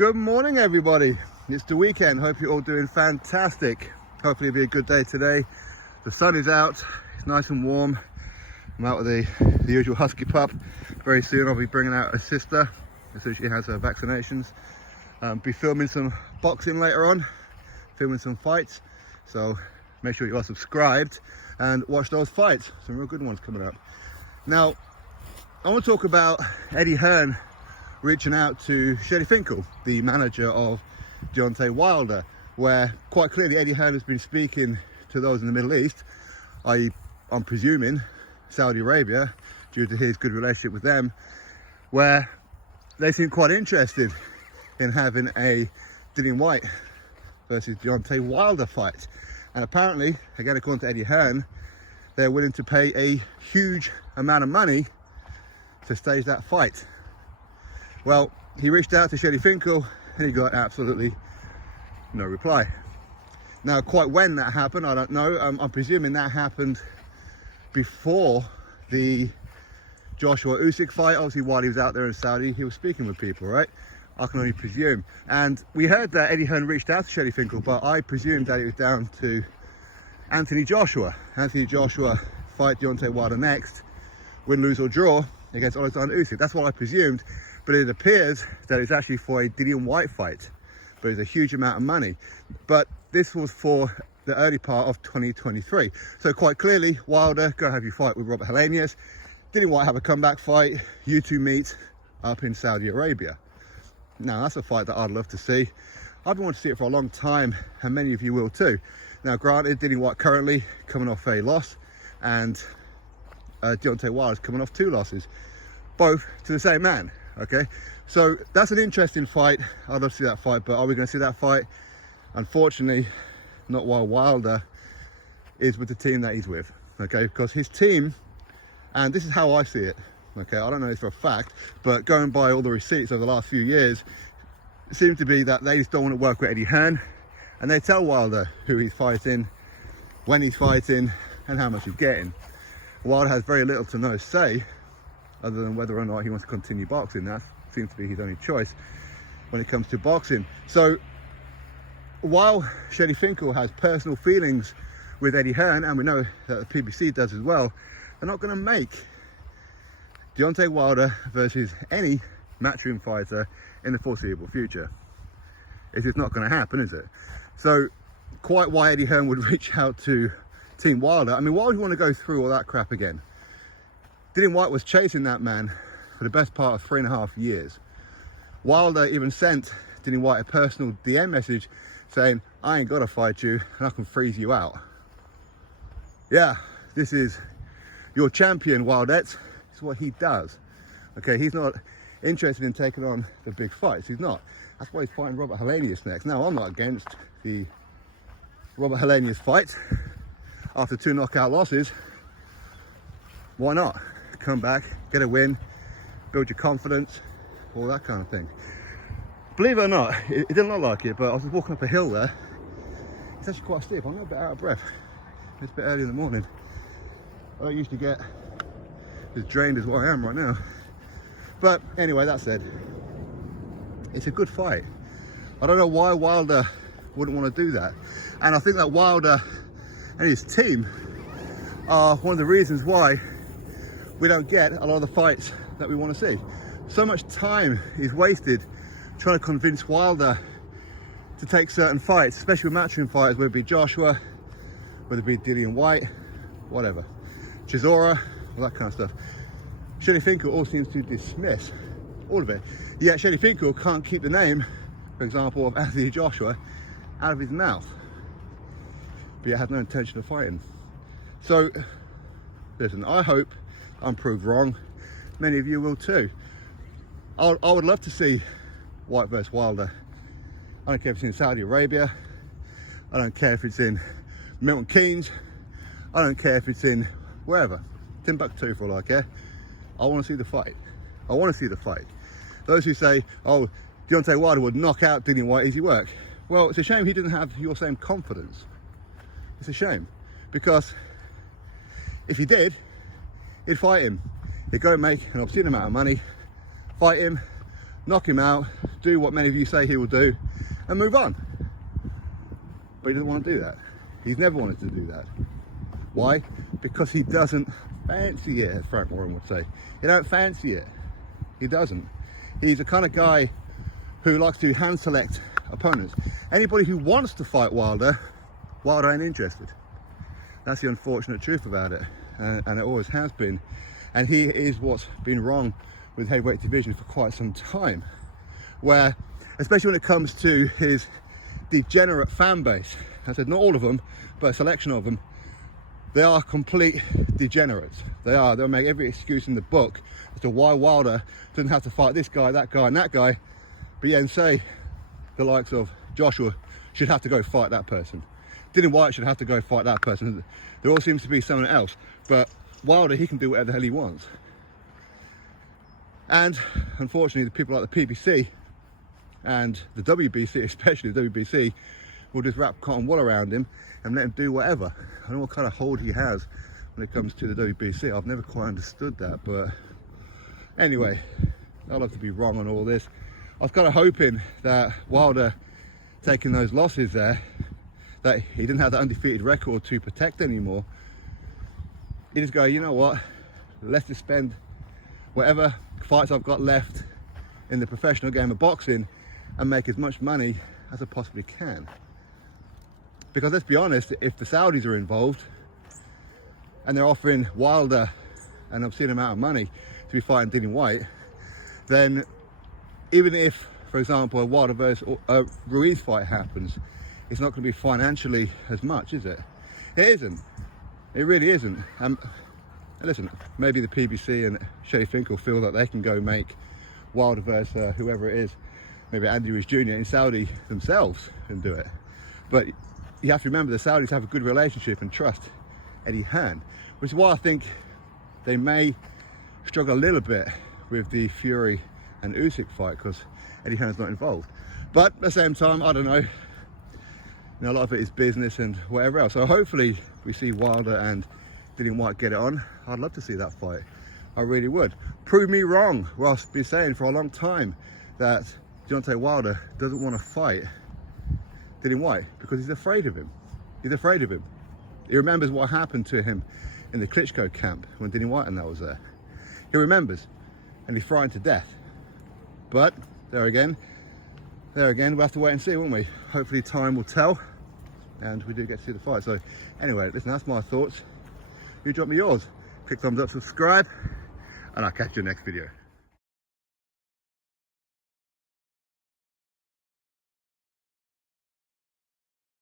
Good morning, everybody. It's the weekend. Hope you're all doing fantastic. Hopefully it'll be a good day today. The sun is out. It's nice and warm. I'm out with the usual husky pup. Very soon I'll be bringing out a sister as soon as she has her vaccinations. Be filming some boxing later on, filming some fights. So make sure you are subscribed and watch those fights. Some real good ones coming up. Now, I want to talk about Eddie Hearn reaching out to Shelly Finkel, the manager of Deontay Wilder, where quite clearly Eddie Hearn has been speaking to those in the Middle East, i.e. I'm presuming Saudi Arabia, due to his good relationship with them, where they seem quite interested in having a Dillian Whyte versus Deontay Wilder fight. And apparently, again according to Eddie Hearn, they're willing to pay a huge amount of money to stage that fight. Well, he reached out to Shelly Finkel and he got absolutely no reply. Now, quite when that happened, I don't know. I'm presuming that happened before the Joshua Usyk fight. Obviously, while he was out there in Saudi, he was speaking with people, right? I can only presume. And we heard that Eddie Hearn reached out to Shelly Finkel, but I presumed that it was down to Anthony Joshua. Anthony Joshua fight Deontay Wilder next, win, lose or draw against Alexander Usyk. That's what I presumed. But it appears that it's actually for a Dillian Whyte fight, but it's a huge amount of money. But this was for the early part of 2023. So quite clearly, Wilder, go have your fight with Robert Helenius. Dillian Whyte have a comeback fight. You two meet up in Saudi Arabia. Now, that's a fight that I'd love to see. I've been wanting to see it for a long time, and many of you will too. Now, granted, Dillian Whyte currently coming off a loss, and Deontay Wilder's coming off 2 losses, both to the same man. Okay, so that's an interesting fight. I'd love to see that fight, but are we going to see that fight? Unfortunately, not while Wilder is with the team that he's with. Okay, because his team, and this is how I see it. Okay, I don't know this for a fact, but going by all the receipts over the last few years, it seems to be that they just don't want to work with Eddie Hearn, and they tell Wilder who he's fighting, when he's fighting, and how much he's getting. Wilder has very little to no say, other than whether or not he wants to continue boxing. That seems to be his only choice when it comes to boxing. So while Shelly Finkel has personal feelings with Eddie Hearn, and we know that the PBC does as well, they're not going to make Deontay Wilder versus any matchroom fighter in the foreseeable future. It's just not going to happen, is it? So quite why Eddie Hearn would reach out to Team Wilder. I mean, why would you want to go through all that crap again? Dillian Whyte was chasing that man for the best part of 3.5 years. Wilder even sent Dillian Whyte a personal DM message saying, I ain't got to fight you and I can freeze you out. Yeah, this is your champion, Wildette. It's what he does. Okay, he's not interested in taking on the big fights. He's not. That's why he's fighting Robert Helenius next. Now, I'm not against the Robert Helenius fight. After 2 knockout losses, why not? Come back, get a win, build your confidence, all that kind of thing. Believe it or not, it didn't look like it, but I was walking up a hill there. It's actually quite steep. I'm a bit out of breath. It's a bit early in the morning. I don't usually get as drained as what I am right now. But anyway, that said, it's a good fight. I don't know why Wilder wouldn't want to do that. And I think that Wilder and his team are one of the reasons why we don't get a lot of the fights that we want to see. So much time is wasted trying to convince Wilder to take certain fights, especially with matchroom fighters, whether it be Joshua, whether it be Dillian Whyte, whatever, Chisora, all that kind of stuff. Shelly Finkel all seems to dismiss all of it. Yet Shelly Finkel can't keep the name, for example, of Anthony Joshua out of his mouth, but yet has no intention of fighting. So, listen, I hope I'm proved wrong. Many of you will too. I would love to see Whyte versus Wilder. I don't care if it's in Saudi Arabia. I don't care if it's in Milton Keynes. I don't care if it's in wherever. Timbuktu for all I care. I want to see the fight. I want to see the fight. Those who say, oh, Deontay Wilder would knock out Dillian Whyte easy work. Well, it's a shame he didn't have your same confidence. It's a shame. Because if he did, he'd fight him. He'd go and make an obscene amount of money, fight him, knock him out, do what many of you say he will do, and move on. But he doesn't want to do that. He's never wanted to do that. Why? Because he doesn't fancy it, as Frank Warren would say. He don't fancy it. He doesn't. He's the kind of guy who likes to hand select opponents. Anybody who wants to fight Wilder, Wilder ain't interested. That's the unfortunate truth about it, and it always has been. And he is what's been wrong with heavyweight division for quite some time, where, especially when it comes to his degenerate fan base, I said not all of them, but a selection of them, they are complete degenerates. They'll make every excuse in the book as to why Wilder doesn't have to fight this guy, that guy, and that guy, but yeah, and say the likes of Joshua should have to go fight that person. Dillian Whyte should have to go fight that person. There all seems to be someone else, but Wilder, he can do whatever the hell he wants. And unfortunately, the people like the PBC and the WBC, especially the WBC, will just wrap cotton wool around him and let him do whatever. I don't know what kind of hold he has when it comes to the WBC. I've never quite understood that, but anyway, I'd love to be wrong on all this. I was kind of hoping that Wilder taking those losses there, that he didn't have the undefeated record to protect anymore. He just go, you know what, let's just spend whatever fights I've got left in the professional game of boxing and make as much money as I possibly can. Because let's be honest, if the Saudis are involved and they're offering Wilder an obscene amount of money to be fighting Dillian Whyte, then even if, for example, a Wilder versus Ruiz fight happens, it's not going to be financially as much, is it? It isn't. It really isn't. Listen, maybe the PBC and Shay Finkel feel that they can go make Wilder versus whoever it is, maybe Andy Ruiz Jr. in Saudi themselves and do it. But you have to remember the Saudis have a good relationship and trust Eddie Hearn, which is why I think they may struggle a little bit with the Fury and Usyk fight, because Eddie Hearn's not involved. But at the same time, I don't know. You know, a lot of it is business and whatever else. So hopefully we see Wilder and Dillian Whyte get it on. I'd love to see that fight. I really would. Prove me wrong. Well, I've been saying for a long time that Deontay Wilder doesn't want to fight Dillian Whyte because he's afraid of him. He's afraid of him. He remembers what happened to him in the Klitschko camp when Dillian Whyte and that was there. He remembers, and he's frightened to death. But there again, we'll have to wait and see, won't we? Hopefully time will tell, and we do get to see the fight. So anyway, listen, that's my thoughts. You drop me yours. Click thumbs up, subscribe, and I'll catch you in the next video.